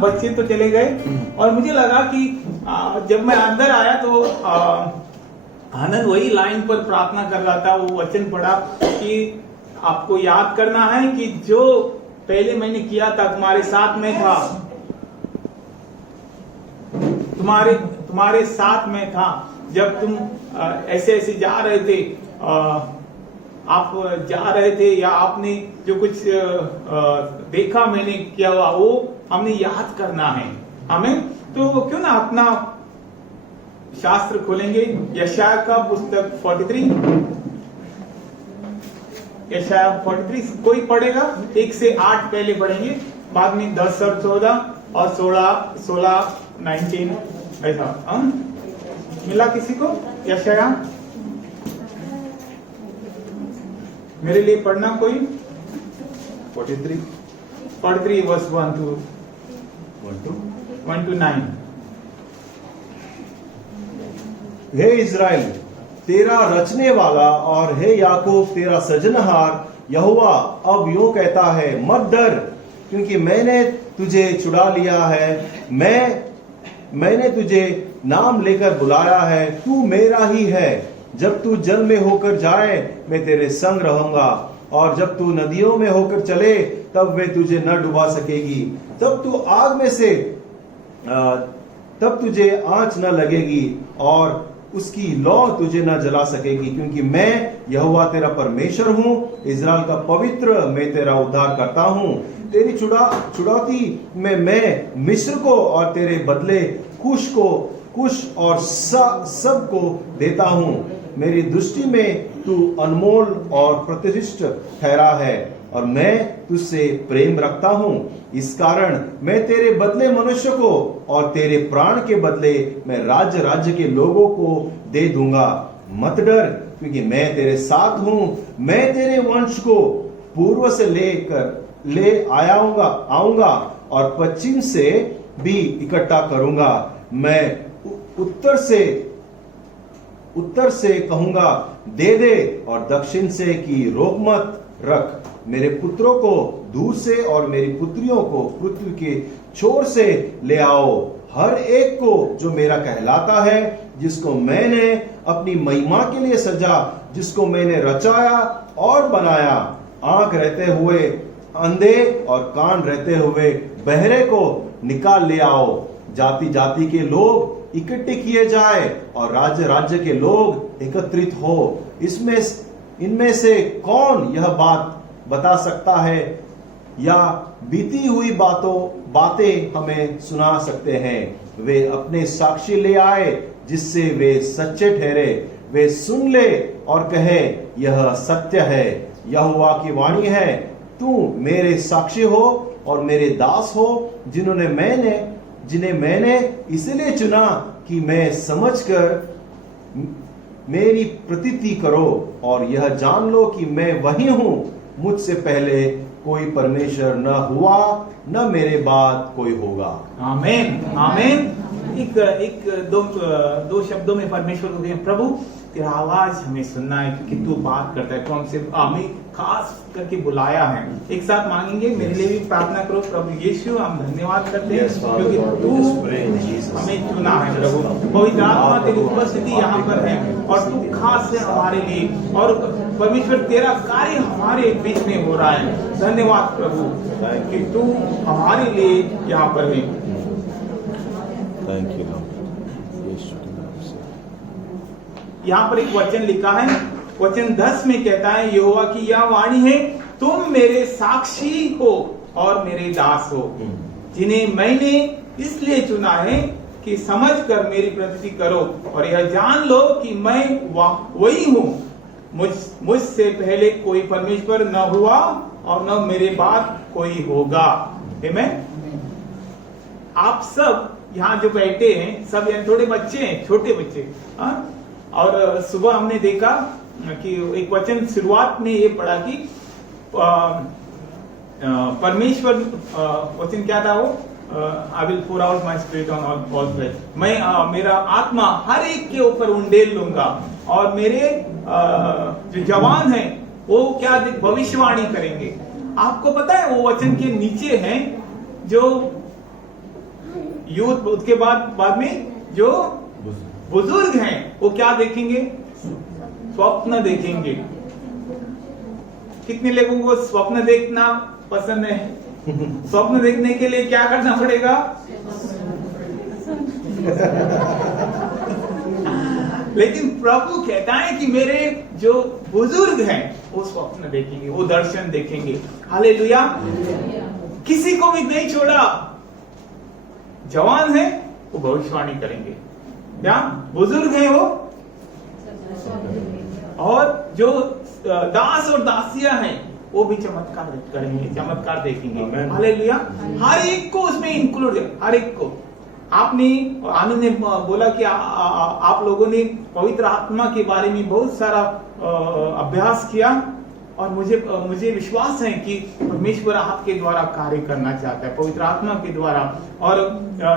बच्चे तो चले गए और मुझे लगा कि जब मैं अंदर आया तो आनंद वही लाइन पर प्रार्थना कर रहा था। वो वचन पढ़ा कि आपको याद करना है कि जो पहले मैंने किया था तुम्हारे साथ में था, तुम्हारे साथ में था। जब तुम ऐसे ऐसे जा रहे थे, आप जा रहे थे या आपने जो कुछ देखा मैंने किया हुआ, वो हमने याद करना है हमें। तो क्यों ना अपना शास्त्र खोलेंगे, यशाया का पुस्तक 43, यशाया 43 कोई पढ़ेगा? 1 से 8 पहले पढ़ेंगे, बाद में 10 और 14 और 16 19 ऐसा। मिला किसी को यशाया? मेरे लिए पढ़ना कोई? 43 वर्स 1 to 9। हे इज़राइल, तेरा रचने वाला और हे याकूब तेरा सृजनहार यहोवा अब यूं कहता है, मत डर, क्योंकि मैंने तुझे छुड़ा लिया है। मैंने तुझे नाम लेकर बुलाया है, तू मेरा ही है। जब तू जल में होकर जाए मैं तेरे संग रहूंगा, और जब तू नदियों में होकर चले तब वे तुझे न डुबा सकेगी। तब तू आग में से तब तुझे आंच न लगेगी और उसकी लौ तुझे न जला सकेगी, क्योंकि मैं यहोवा तेरा परमेश्वर हूँ, इज़राइल का पवित्र, मैं तेरा उद्धार करता हूँ। तेरी छुड़ौती में मैं मिस्र को और तेरे बदले कुश और सब को देता हूँ। मेरी दृष्टि में तू अनमोल और प्रतिष्ठित ठहरा है और मैं तुझसे प्रेम रखता हूँ। इस कारण मैं तेरे बदले मनुष्य को और तेरे प्राण के बदले मैं राज्य के लोगों को दे दूंगा। मत डर, क्योंकि मैं तेरे साथ हूँ। मैं तेरे वंश को पूर्व से ले आऊंगा और पश्चिम से भी इकट्ठा करूंगा। मैं उत्तर से कहूंगा दे और दक्षिण से कि रोक मत रख। मेरे पुत्रों को दूर से और मेरी पुत्रियों को पृथ्वी के छोर से ले आओ। हर एक को जो मेरा कहलाता है, जिसको मैंने अपनी महिमा के लिए सजा, जिसको मैंने रचाया और बनाया। आंख रहते हुए अंधे और कान रहते हुए बहरे को निकाल ले आओ। जाति जाति के लोग इकट्ठे किए जाए और राज्य के लोग एकत्रित हो। इनमें से कौन यह बात बता सकता है या बीती हुई बातें हमें सुना सकते हैं? वे अपने साक्षी ले आए, जिससे वे सच्चे ठहरे। वे सुन ले और कहे, यह सत्य है। यहोवा की वाणी है, तू मेरे साक्षी हो और मेरे दास हो, जिन्हें मैंने इसलिए चुना कि मैं समझकर मेरी प्रतीति करो और यह जान लो कि मैं वही हूँ। मुझसे पहले कोई परमेश्वर न हुआ, न मेरे बाद कोई होगा। आमीन, आमीन। दो शब्दों में परमेश्वर को कहें, प्रभु तेरा आवाज हमें सुनना है, क्योंकि तू बात करता है। तो हमसे हमें खास करके बुलाया है। एक साथ मांगेंगे, मेरे लिए भी प्रार्थना करो। प्रभु यीशु, हम धन्यवाद करते हैं क्योंकि तू हमें चुना है। प्रभु पवित्र आत्मा तेरी उपस्थिति यहाँ पर है और तू खास है हमारे लिए, और परमेश्वर तेरा कार्य हमारे बीच में हो रहा है। धन्यवाद प्रभु कि तू हमारे लिए यहाँ पर है। Thank you. यहाँ पर एक वचन लिखा है, वचन 10 में कहता है, यहोवा की यह वाणी है, तुम मेरे साक्षी हो और मेरे दास हो, जिन्हें मैंने इसलिए चुना है कि समझकर मेरी प्रतीति करो और यह जान लो कि मैं वही हूँ। मुझसे पहले कोई परमेश्वर न हुआ और न मेरे बाद कोई होगा। आमीन। आप सब यहाँ जो बैठे हैं, सब यहाँ थोड़े बच्चे हैं, छोटे बच्चे। और सुबह हमने देखा कि एक वचन शुरुआत में ये पढ़ा कि परमेश्वर, वचन क्या था वो? I will pour out my spirit on all flesh। मैं मेरा आत्मा हर एक के ऊपर उंडेल लूंगा, और मेरे जो जवान हैं वो क्या भविष्यवाणी करेंगे। आपको पता है वो वचन के नीचे हैं जो यूथ, उसके बाद में जो बुजुर्ग हैं वो क्या देखेंगे? स्वप्न देखेंगे। कितने लोगों को स्वप्न देखना पसंद है? स्वप्न देखने के लिए क्या करना पड़ेगा? लेकिन प्रभु कहता है कि मेरे जो बुजुर्ग हैं वो स्वप्न देखेंगे, वो दर्शन देखेंगे। हालेलुया। किसी को भी नहीं छोड़ा। जवान है वो भविष्यवाणी करेंगे, क्या बुजुर्ग है वो, और जो दास और दासियां हैं वो भी चमत्कार करेंगे, चमत्कार देखेंगे। हालेलुया। हर एक को उसमें इंक्लूड, हर एक को। आपने, आनंद ने बोला कि आप लोगों ने पवित्र आत्मा के बारे में बहुत सारा अभ्यास किया, और मुझे विश्वास है कि परमेश्वर आपके द्वारा कार्य करना चाहता है, पवित्र आत्मा के द्वारा। और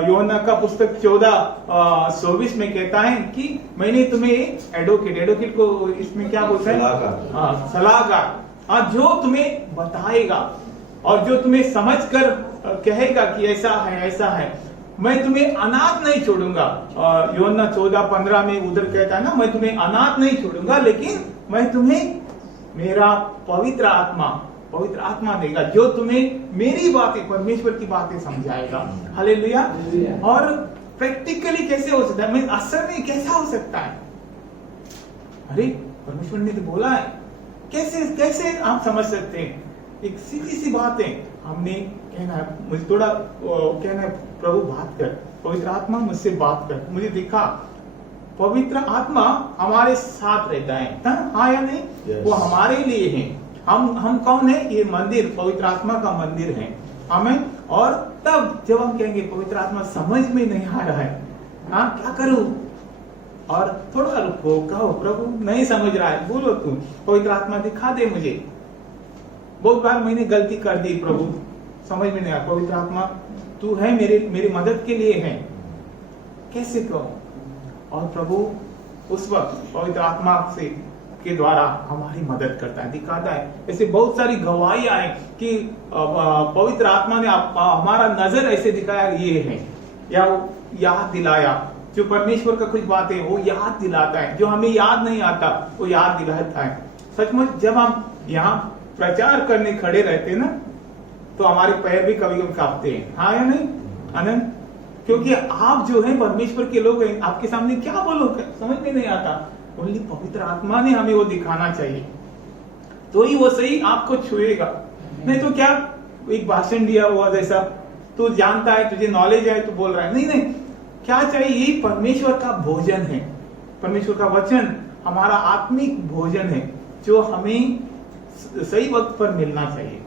यूहन्ना का पुस्तक 14:24 में कहता है कि मैंने तुम्हें एडवोकेट को इसमें क्या बोलता है? सलाहकार, जो तुम्हें बताएगा और जो तुम्हें समझकर कहेगा कि ऐसा है, ऐसा है। मैं तुम्हें अनाथ नहीं छोड़ूंगा। यूहन्ना 14:15 में उधर कहता है ना, मैं तुम्हें अनाथ नहीं छोड़ूंगा, लेकिन मैं तुम्हें मेरा पवित्र आत्मा देगा, जो तुम्हें मेरी बातें, परमेश्वर की बातें समझाएगा। हालेलुया। और प्रैक्टिकली कैसे हो सकता है? मैं असर में कैसा हो सकता है? अरे परमेश्वर ने तो बोला है, कैसे आप समझ सकते हैं? एक सीधी सी बात है, हमने कहना है, मुझे थोड़ा कहना है, प्रभु बात कर, पवित्र आत्मा मुझसे बात कर। मुझे दिखा पवित्र आत्मा हमारे साथ रहता है, हाँ या नहीं? yes. वो हमारे लिए है। हम कौन है? ये मंदिर पवित्र आत्मा का मंदिर है, हमें। और तब जब हम कहेंगे पवित्र आत्मा समझ में नहीं आ रहा है, हाँ क्या करूं? और थोड़ा रुको, कहो प्रभु नहीं समझ रहा है, बोलो तुम, पवित्र आत्मा दिखा दे मुझे। बहुत बार मैंने गलती कर दी, प्रभु समझ में नहीं आया, पवित्र आत्मा तू है मेरी मदद के लिए है, कैसे कहो? और प्रभु उस वक्त पवित्र आत्मा से के द्वारा हमारी मदद करता है, दिखाता है। ऐसे बहुत सारी गवाहियां हैं कि पवित्र आत्मा ने हमारा नजर ऐसे दिखाया, ये है, या याद दिलाया। जो परमेश्वर का कुछ बात है वो याद दिलाता है, जो हमें याद नहीं आता वो याद दिलाता है। सचमुच जब हम यहाँ प्रचार करने खड़े रहते ना, तो हमारे पैर भी कभी कभी कांपते हैं, हाँ या नहीं आनंद? क्योंकि आप जो है परमेश्वर के लोग हैं, आपके सामने क्या बोलो समझ में नहीं आता। ओनली पवित्र आत्मा ने हमें वो दिखाना चाहिए, तो ही वो सही आपको छुएगा। नहीं तो क्या एक भाषण दिया हुआ जैसा, तू जानता है, तुझे नॉलेज है, तो बोल रहा है, नहीं। क्या चाहिए? ये परमेश्वर का भोजन है, परमेश्वर का वचन हमारा आत्मिक भोजन है, जो हमें सही वक्त पर मिलना चाहिए।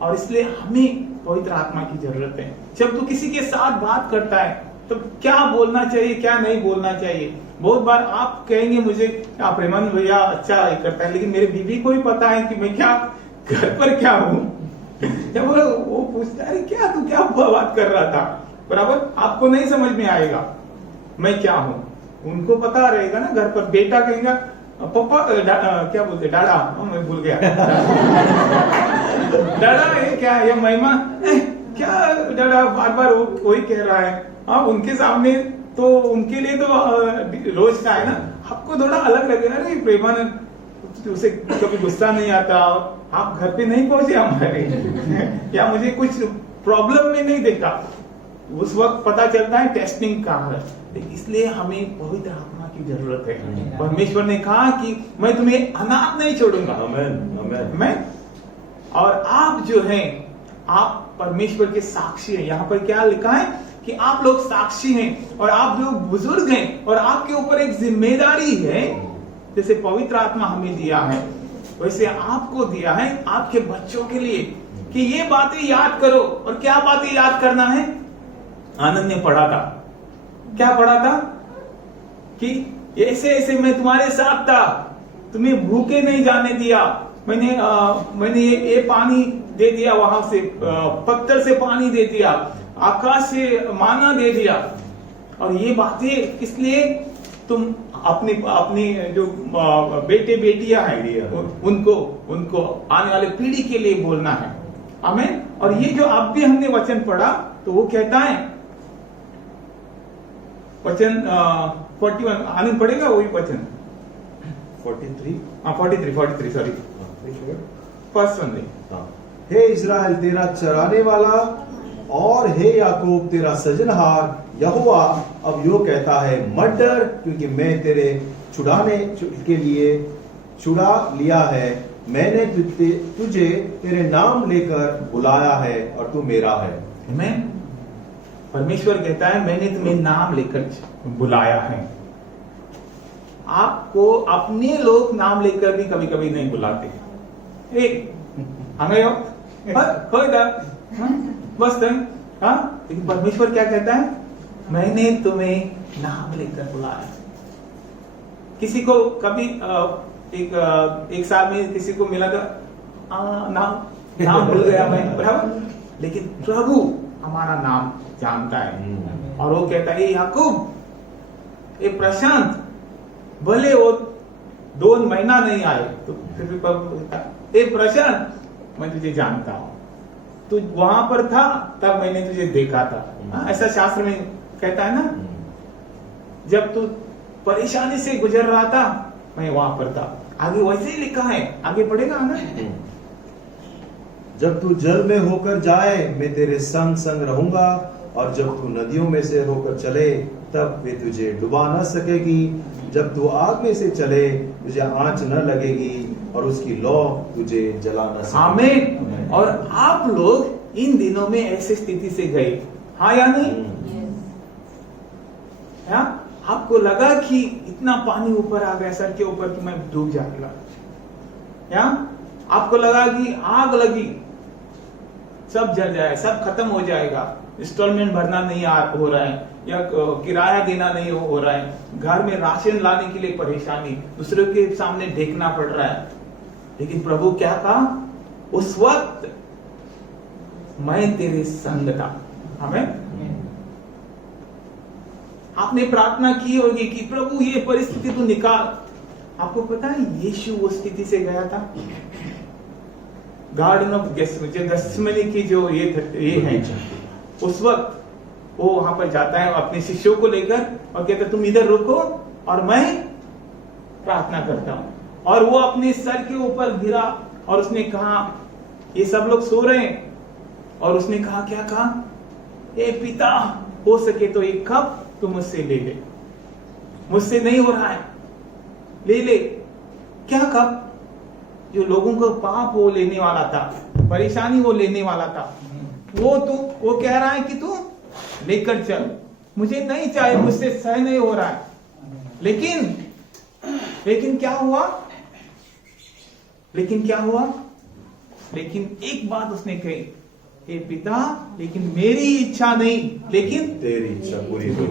और इसलिए हमें पवित्र आत्मा की जरूरत है। जब तू किसी के साथ बात करता है तो क्या बोलना चाहिए, क्या नहीं बोलना चाहिए? बहुत बार आप कहेंगे मुझे, प्रेमानंद भैया अच्छा करता है, लेकिन मेरे बीवी को ही पता है कि मैं क्या घर पर क्या हूँ। जब वो पूछता है क्या तू क्या बात कर रहा था, बराबर आपको नहीं समझ में आएगा मैं क्या हूँ। उनको पता रहेगा ना, घर पर बेटा कहेगा पापा क्या बोलते, डाड़ा, मैं भूल गया डाड़ा है क्या, ये महिमा क्या डाड़ा, बार बार वो वही कह रहा है। हाँ, उनके सामने तो उनके लिए तो रोज का है ना, आपको थोड़ा अलग लगेगा। अरे प्रेमानंद उसे कभी गुस्सा नहीं आता, आप घर पे नहीं पहुंचे हमारे या मुझे कुछ प्रॉब्लम में नहीं देखा, उस वक्त पता चलता है टेस्टिंग कहाँ है। इसलिए हमें पवित्र आत्मा की जरूरत है। परमेश्वर ने कहा कि मैं तुम्हें अनाथ नहीं छोड़ूंगा। मैं और आप जो हैं, आप परमेश्वर के साक्षी हैं। यहाँ पर क्या लिखा है कि आप लोग साक्षी हैं और आप लोग बुजुर्ग हैं और आपके ऊपर एक जिम्मेदारी है। जैसे पवित्र आत्मा हमें दिया है वैसे आपको दिया है आपके बच्चों के लिए कि ये बातें याद करो। और क्या बातें याद करना है? आनंद ने पढ़ा था, क्या पढ़ा था कि ऐसे ऐसे मैं तुम्हारे साथ था, तुम्हें भूखे नहीं जाने दिया, मैंने ये पानी दे दिया, वहां से पत्थर से पानी दे दिया, आकाश से माना दे दिया। और ये बातें इसलिए तुम अपने जो बेटे बेटियां हैं उनको आने वाले पीढ़ी के लिए बोलना है। आमीन। और ये जो अब भी हमने वचन पढ़ा तो वो कहता है वचन 41 आनंद पड़ेगा वही वचन 43 43 सॉरी फर्स्ट वन हे इज़राइल तेरा चराने वाला और हे याकूब तेरा सजनहार यहोवा अब यो कहता है मत डर, क्योंकि मैं तेरे छुड़ाने के लिए छुड़ा लिया है। मैंने तुझे तेरे नाम लेकर बुलाया है और तू मेरा है। मैं परमेश्वर कहता है मैंने तुम्हें नाम लेकर बुलाया है। आपको अपने लोग नाम लेकर भी कभी कभी नहीं बुलाते। बस लेकिन परमेश्वर क्या कहता है, मैंने तुम्हें नाम लेकर बुलाया। किसी को कभी एक साल में किसी को मिला था नाम भूल गया मैं, बराबर, लेकिन प्रभु हमारा नाम जानता है और वो कहता है याकूब, ये प्रशांत, भले वो 2 महीना नहीं आए तो फिर भी प्रभु कहता है प्रशांत, मैं तुझे जानता हूं, तू वहां पर था तब मैंने तुझे देखा था। ऐसा शास्त्र में कहता है ना, जब तू परेशानी से गुजर रहा था मैं वहां पर था। आगे वैसे ही लिखा है, आगे पढ़ेगा ना। जब तू जल में होकर जाए मैं तेरे संग संग रहूंगा, और जब तू नदियों में से होकर चले तब वे तुझे डुबा न सकेगी। जब तू आग में से चले तुझे आंच न लगेगी और उसकी लौ तुझे जला न सकेगी। आमीन। और आप लोग इन दिनों में ऐसी स्थिति से गए, हाँ या नहीं? या? आपको लगा कि इतना पानी ऊपर आ गया सर के ऊपर कि मैं डूब जाऊंगा, या आपको लगा कि आग लगी, सब जल जाए, सब खत्म हो जाएगा, इंस्टॉलमेंट भरना नहीं हो रहा है, या किराया देना नहीं हो रहा है, घर में राशन लाने के लिए परेशानी, दूसरों के सामने देखना पड़ रहा है। लेकिन प्रभु क्या कहा, उस वक्त मैं तेरे संग था। हमें आपने प्रार्थना की होगी कि प्रभु ये परिस्थिति तू निकाल। आपको पता है यीशु उस स्थिति से गया था, गार्डन ऑफ गेथसेमनी की जो ये है, उस वक्त वो वहां पर जाता है अपने शिष्यों को लेकर और कहता है तुम इधर रुको और मैं प्रार्थना करता हूं। और वो अपने सर के ऊपर गिरा और उसने कहा, ये सब लोग सो रहे हैं, और उसने कहा, क्या कहा, ए पिता, हो सके तो एक कप तू मुझसे ले ले, मुझसे नहीं हो रहा है, ले ले। क्या कप? जो लोगों को पाप वो लेने वाला था, परेशानी वो लेने वाला था, वो कह रहा है कि तू लेकर चल, मुझे नहीं चाहिए, मुझसे सह नहीं हो रहा है। लेकिन क्या हुआ? लेकिन एक बात उसने कही, हे पिता, लेकिन मेरी इच्छा नहीं, लेकिन तेरी इच्छा पूरी हो।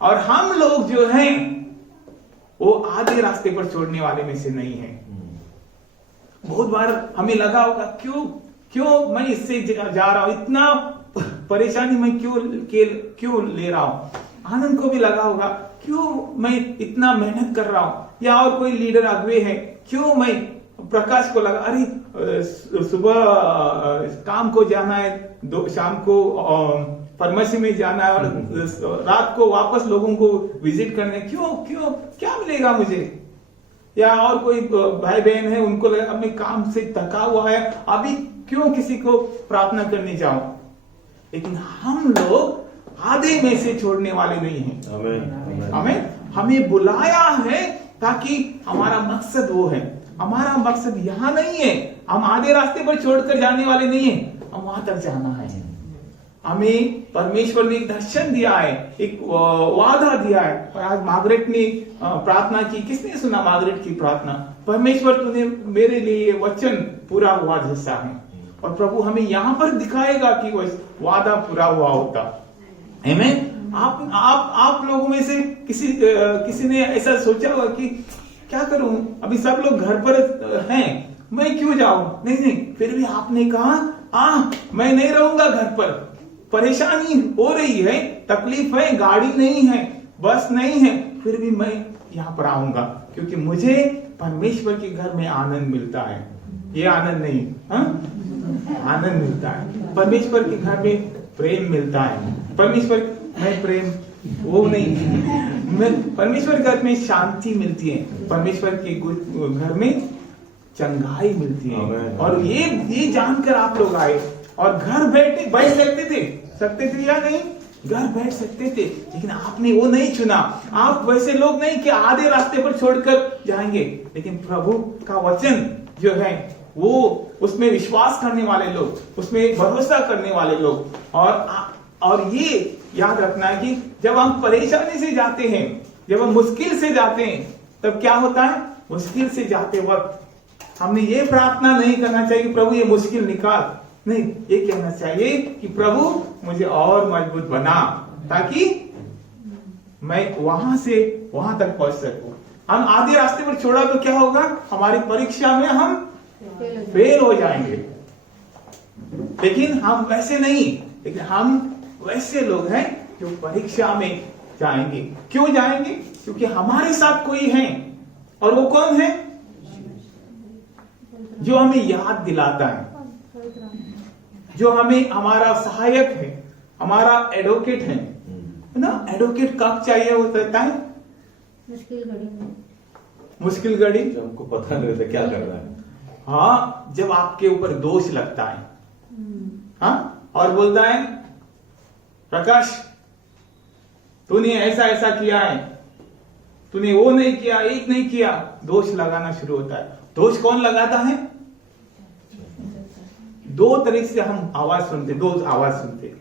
और हम लोग जो हैं वो आधे रास्ते पर छोड़ने वाले में से नहीं है। बहुत बार हमें लगा होगा, क्यों मैं इससे जा रहा हूं, इतना परेशानी मैं क्यों ले रहा हूं। आनंद को भी लगा होगा, क्यों मैं इतना मेहनत कर रहा हूं, या और कोई लीडर अगुवे है, क्यों मैं, प्रकाश को लगा, अरे सुबह काम को जाना है, शाम को फार्मेसी में जाना है, और रात को वापस लोगों को विजिट करने, क्यों क्या मिलेगा मुझे। या और कोई भाई बहन है, उनको लगा मैं काम से थका हुआ है, अभी क्यों किसी को प्रार्थना करने जाऊं। लेकिन हम लोग आधे में से छोड़ने वाले नहीं हैं। हमें बुलाया है ताकि हमारा मकसद वो है। हमारा मकसद यहाँ नहीं है, हम आधे रास्ते पर छोड़कर जाने वाले नहीं है, हम वहां तक जाना है। हमें परमेश्वर ने एक दर्शन दिया है, एक वादा दिया है। और आज मार्गरेट ने प्रार्थना की, किसने सुना मार्गरेट की प्रार्थना, परमेश्वर तूने मेरे लिए ये वचन पूरा हुआ जैसा है। और प्रभु हमें यहाँ पर दिखाएगा कि वो वादा पूरा हुआ होता। आमीन। आप लोगों में से किसी ने ऐसा सोचा होगा कि क्या करूं, अभी सब लोग घर पर हैं, मैं क्यों जाऊं। नहीं, फिर भी आपने कहा, मैं नहीं रहूंगा घर पर, परेशानी हो रही है, तकलीफ है, गाड़ी नहीं है, बस नहीं है, फिर भी मैं यहाँ पर आऊंगा, क्योंकि मुझे परमेश्वर के घर में आनंद मिलता है। ये आनंद नहीं, आनंद मिलता है। परमेश्वर के घर में प्रेम मिलता है, परमेश्वर मैं प्रेम वो नहीं। मैं परमेश्वर घर में शांति मिलती है, परमेश्वर के घर में चंगाई मिलती है। और ये जानकर आप लोग आए और घर बैठ सकते थे या नहीं? घर बैठ सकते थे, लेकिन आपने वो नहीं चुना। आप वैसे लोग नहीं कि आधे रास्ते पर छोड़कर जाएंगे, लेकिन प्रभु का वचन जो है वो उसमें विश्वास करने वाले लोग, उसमें भरोसा करने वाले लोग। और ये याद रखना है कि जब हम परेशानी से जाते हैं, जब हम मुश्किल से जाते हैं, तब क्या होता है? मुश्किल से जाते वक्त हमने ये प्रार्थना नहीं करना चाहिए प्रभु ये मुश्किल निकाल, नहीं, ये कहना चाहिए कि प्रभु मुझे और मजबूत बना ताकि मैं वहां से वहां तक पहुंच सकूं। हम आधे रास्ते पर छोड़ा तो क्या होगा? हमारी परीक्षा में हम फेल हो जाएंगे। लेकिन हम वैसे नहीं, लेकिन हम वैसे लोग हैं जो परीक्षा में जाएंगे। क्यों जाएंगे? क्योंकि हमारे साथ कोई है, और वो कौन है? जो हमें याद दिलाता है, जो हमें हमारा सहायक है, हमारा एडवोकेट है ना। एडवोकेट कब चाहिए होता है? मुश्किल घड़ी जब हमको पता नहीं रहता क्या करना है। हाँ, जब आपके ऊपर दोष लगता है, हाँ, और बोलता है प्रकाश तूने ऐसा ऐसा किया है, तूने वो नहीं किया, एक नहीं किया, दोष लगाना शुरू होता है। दोष कौन लगाता है? दो तरीके से हम आवाज सुनते, दो आवाज सुनते।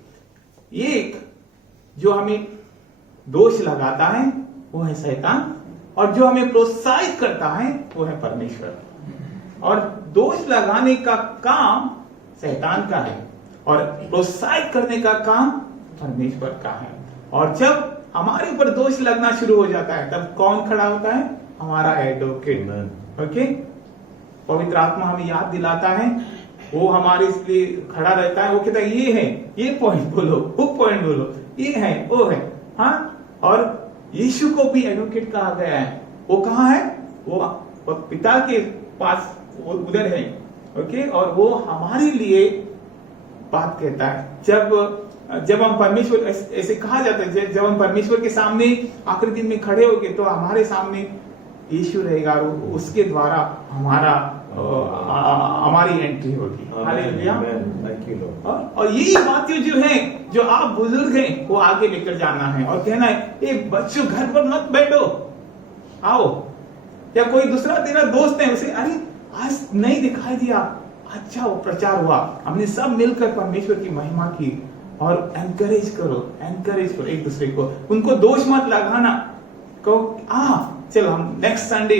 एक जो हमें दोष लगाता है वो है शैतान, और जो हमें प्रोत्साहित करता है वो है परमेश्वर। और दोष लगाने का काम शैतान का है और प्रोत्साहित करने का काम परमेश्वर का है। और जब हमारे ऊपर दोष लगना शुरू हो जाता है तब कौन खड़ा होता है? हमारा एडवोकेट। ओके, पवित्र आत्मा हमें याद दिलाता है, वो हमारे लिए खड़ा रहता है। वो कहता है ये है, ये पॉइंट बोलो, वो पॉइंट बोलो, ये है, वो है। हाँ, और यीशु को भी एडवोकेट कहा गया है। वो कहाँ है? वो पिता के पास, वो उधर है। ओके, और वो हमारे लिए बात कहता है। जब हम परमेश्वर, ऐसे कहा जाता है, जब हम परमेश्वर के सामने आखिरी दिन में खड़े होंगे तो हमारे सामने यीशु रहेगा, उसके द्वारा हमारी एंट्री होगी। हालेलुया। और यही बातें जो हैं, जो आप बुजुर्ग हैं, वो आगे लेकर जाना है और कहना है ये बच्चों घर पर मत बैठो, आओ। या कोई दूसरा तेरा दोस्त है, उसे अरे आज नहीं दिखाई दिया, अच्छा वो प्रचार हुआ, हमने सब मिलकर परमेश्वर की महिमा की। और एनकरेज करो एक दूसरे को, उनको दोष मत लगाना। कहो चलो हम नेक्स्ट संडे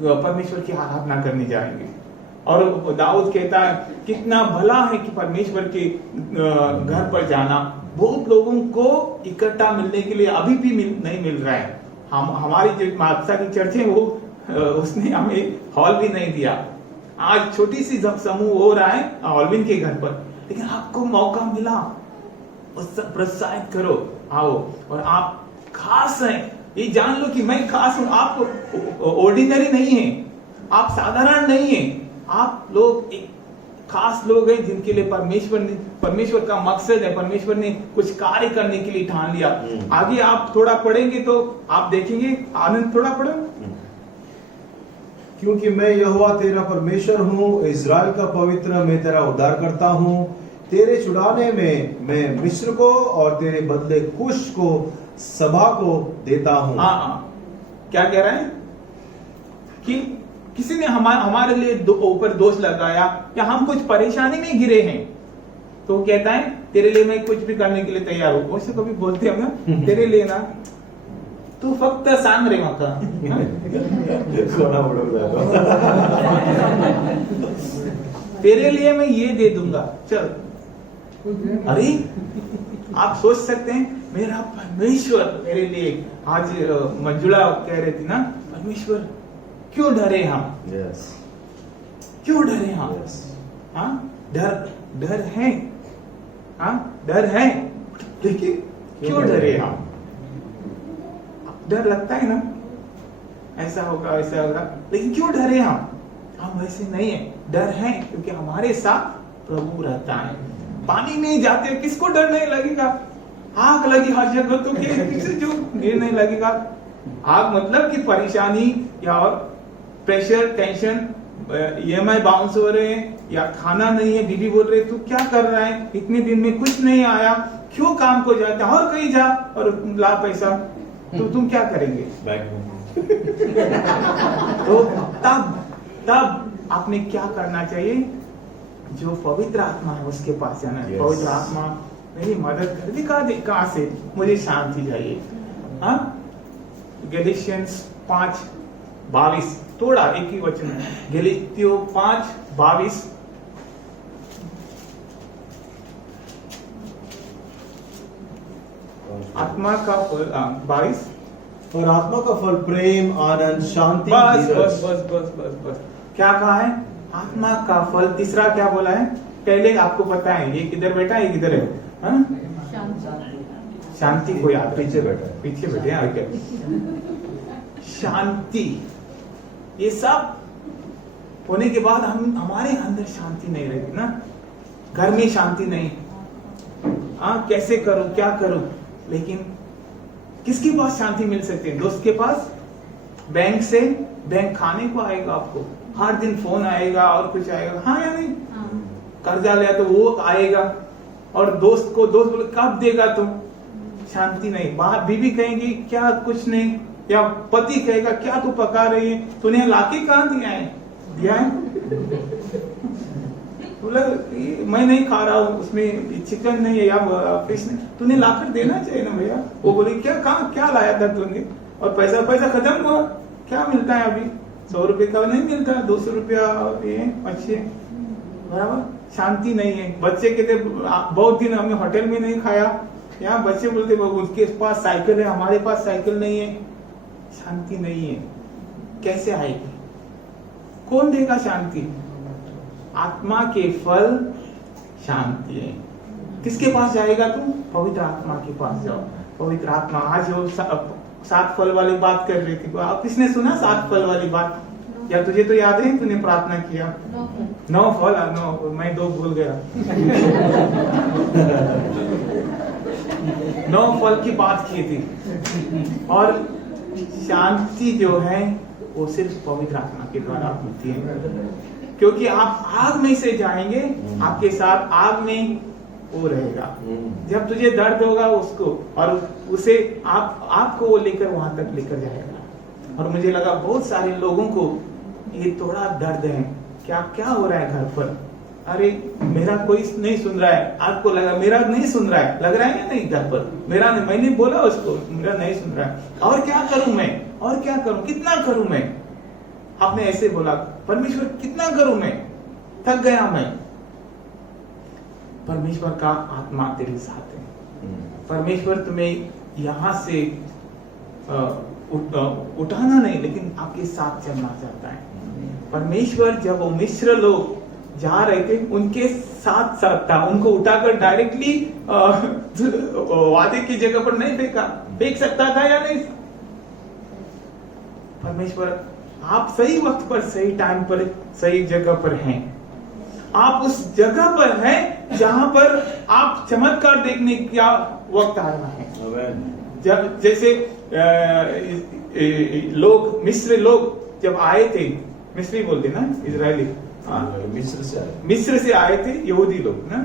परमेश्वर की आराधना करने जाएंगे। और दाऊद कहता है कितना भला है कि परमेश्वर के घर पर जाना। बहुत लोगों को इकट्ठा मिलने के लिए अभी भी नहीं मिल रहा है। हमारी जो माता की चर्च है वो उसने हमें हॉल भी नहीं दिया। आज छोटी सी समूह हो रहा है ऑलविन के घर पर, लेकिन आपको मौका मिला, प्रोत्साहित करो, आओ। और आप खास हैं, ये जान लो कि मैं खास हूं। आप ऑर्डिनरी नहीं हैं, आप साधारण नहीं हैं, आप लोग एक खास लोग हैं जिनके लिए परमेश्वर का मकसद है, परमेश्वर ने कुछ कार्य करने के लिए ठान लिया। आगे आप थोड़ा पढ़ेंगे तो आप देखेंगे, आनंद थोड़ा पढ़ो। क्योंकि मैं यहोवा तेरा परमेश्वर हूँ, इज़राइल का पवित्र, मैं तेरा उद्धार करता हूँ। तेरे छुड़ाने में मैं मिस्र को और तेरे बदले कुश को सभा को देता हूँ। हाँ, क्या कह रहे हैं कि किसी ने हमारे लिए ऊपर दोष लगाया या हम कुछ परेशानी में गिरे हैं, तो कहता है तेरे लिए मैं कुछ भी करने के लिए तैयार हूँ। वैसे कभी बोलते हैं ना, तेरे लिए ना तू फक्त सांग रे माका, तेरे लिए मैं ये दे दूंगा, चल। अरे आप सोच सकते हैं मेरा परमेश्वर मेरे लिए, आज मंजुला कह रही थी ना, परमेश्वर क्यों डरे हम? yes. क्यों डरे हम? yes. डर है, डर है, देखिए क्यों डरे हम? डर लगता है ना, ऐसा होगा वैसा होगा, लेकिन क्यों डरे हम वैसे नहीं है। डर है क्योंकि हमारे साथ प्रभु रहता है। पानी में जाते हो किसको डर नहीं लगेगा? आग लगी हर जगह, तो किसी जो निर्णय लगेगा। आग मतलब कि परेशानी या और प्रेशर, टेंशन, EMI बाउंस हो रहे हैं, या खाना नहीं है, बीवी बोल रहे तू क्या कर रहा है, इतने दिन में कुछ नहीं आया, क्यों काम को जाता और कहीं जा और ला पैसा, तो तुम क्या करेंगे? बैंक में। तो तब आपने क्या करना चाहिए? जो पवित्र आत्मा है उसके पास जाना है। Yes. पवित्र आत्मा मेरी मदद कर दे, कहाँ से मुझे शांति चाहिए। हाँ, गैलेशियंस 5:22 थोड़ा एक ही वचन है, गैलेतियों 5:22। आत्मा का फल 22। और आत्मा का फल प्रेम, आनंद, शांति, बस धीरज। बस बस बस बस बस क्या कहा है? आत्मा का फल। तीसरा क्या बोला है? पहले आपको पता है, ये किधर बैठा है, ये किधर है? हाँ? शांति को याद पीछे बैठा है। पीछे बैठे हैं। ओके, शांति। ये सब होने के बाद हमारे अंदर शांति नहीं रहेगी ना, घर में शांति नहीं। हाँ, कैसे करूं, क्या करूं? लेकिन किसके पास शांति मिल सकती है? दोस्त के पास, बैंक से, बैंक खाने को आएगा आपको, हर दिन फोन आएगा और कुछ आएगा, हाँ या नहीं? कर्जा लिया तो वो आएगा, और दोस्त को दोस्त बोले कब देगा तुम? शांति नहीं। बाहर बीवी कहेंगी क्या कुछ नहीं, या पति कहेगा क्या तू पका रही है, तूने लाके कहाँ दिया है? दिया है बोला मैं नहीं खा रहा हूँ, उसमें चिकन नहीं है या फिश नहीं, तूने लाकर देना चाहिए ना भैया। वो बोले क्या कहाँ क्या लाया था तूने, और पैसा खत्म हुआ, क्या मिलता है अभी? 100 रुपए का नहीं मिलता, 200 रुपया ये अच्छे, बराबर। शांति नहीं है। बच्चे कहते बहुत दिन हमने होटल में नहीं खाया, यहाँ बच्चे बोलते उसके पास साइकिल है, हमारे पास साइकिल नहीं है। शांति नहीं है, कैसे आएगी? कौन देगा शांति? आत्मा के फल शांति है। किसके पास जाएगा तू? पवित्र आत्मा के पास जाओ। पवित्र आत्मा, आज वो 7 फल वाली बात कर रही थी, आप किसने सुना 7 फल वाली बात? या तुझे तो याद है, तूने प्रार्थना किया 9 फल, 9 मैं 2 भूल गया। 9 फल की बात की थी। और शांति जो है वो सिर्फ पवित्र आत्मा के द्वारा होती है, क्योंकि आप आग में से जाएंगे, आपके साथ आग में वो रहेगा। जब तुझे दर्द होगा उसको, और उसे आपको वो लेकर वहां तक लेकर जाएगा। और मुझे लगा बहुत सारे लोगों को ये थोड़ा दर्द है, क्या हो रहा है घर पर? अरे मेरा कोई नहीं सुन रहा है। आपको लगा मेरा नहीं सुन रहा है, लग रहा है या नहीं? घर पर मेरा नहीं, मैंने बोला उसको मेरा नहीं सुन रहा है, और क्या करूं मैं, और क्या करूं, कितना करूं मैं? आपने ऐसे बोला, परमेश्वर कितना करूं मैं, थक गया मैं। परमेश्वर का आत्मा तेरे साथ है। परमेश्वर तुम्हें यहाँ से उठाना नहीं, लेकिन आपके साथ चलना चाहता है। परमेश्वर जब वो मिस्र लोग जा रहे थे, उनके साथ साथ था, उनको उठाकर डायरेक्टली वादे की जगह पर नहीं फेंक सकता था या नहीं? परमेश्वर, आप सही वक्त पर, सही टाइम पर, सही जगह पर हैं। आप उस जगह पर हैं जहां पर आप चमत्कार देखने का वक्त आ रहा है। जब जैसे लोग, मिस्र लोग जब आए थे, मिस्री बोलते ना, इजरायली, मिस्र से आए थे यहूदी लोग ना,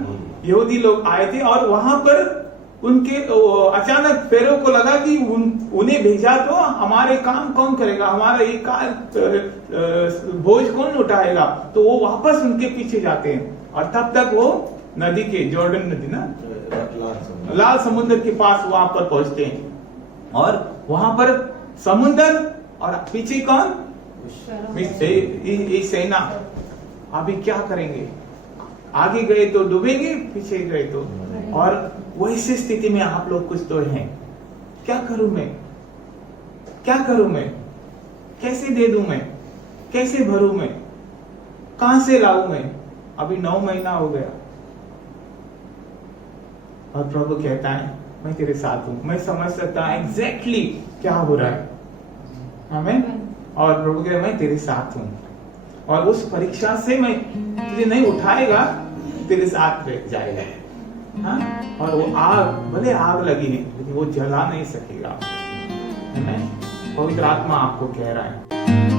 यहूदी लोग आए थे, और वहां पर उनके अचानक फेरो को लगा कि उन्हें भेजा तो हमारे काम कौन करेगा, हमारा ये बोझ कौन उठाएगा? तो वो वापस उनके पीछे जाते हैं, और तब तक वो नदी के, जॉर्डन नदी ना, लाल समुद्र के पास वहां पर पहुंचते हैं, और वहां पर समुद्र और पीछे कौन? सेना। अभी क्या करेंगे? आगे गए तो डूबेंगे, पीछे गए तो। और वैसी स्थिति में आप लोग कुछ तो हैं। क्या करूं मैं, क्या करूं मैं, कैसे दे दूं मैं, कैसे भरूं मैं, कहां से लाऊं मैं? अभी 9 महीना हो गया, और प्रभु कहता है मैं तेरे साथ हूं। मैं समझ सकता हूं एग्जैक्टली क्या हो रहा है, आमीन। और प्रभु कह रहा है मैं तेरे साथ हूं, और उस परीक्षा से मैं तुझे नहीं उठाएगा, तेरे साथ रह जाएगा। हाँ? और वो आग, भले आग लगी है लेकिन वो जला नहीं सकेगा। है ना? पवित्र आत्मा आपको कह रहा है।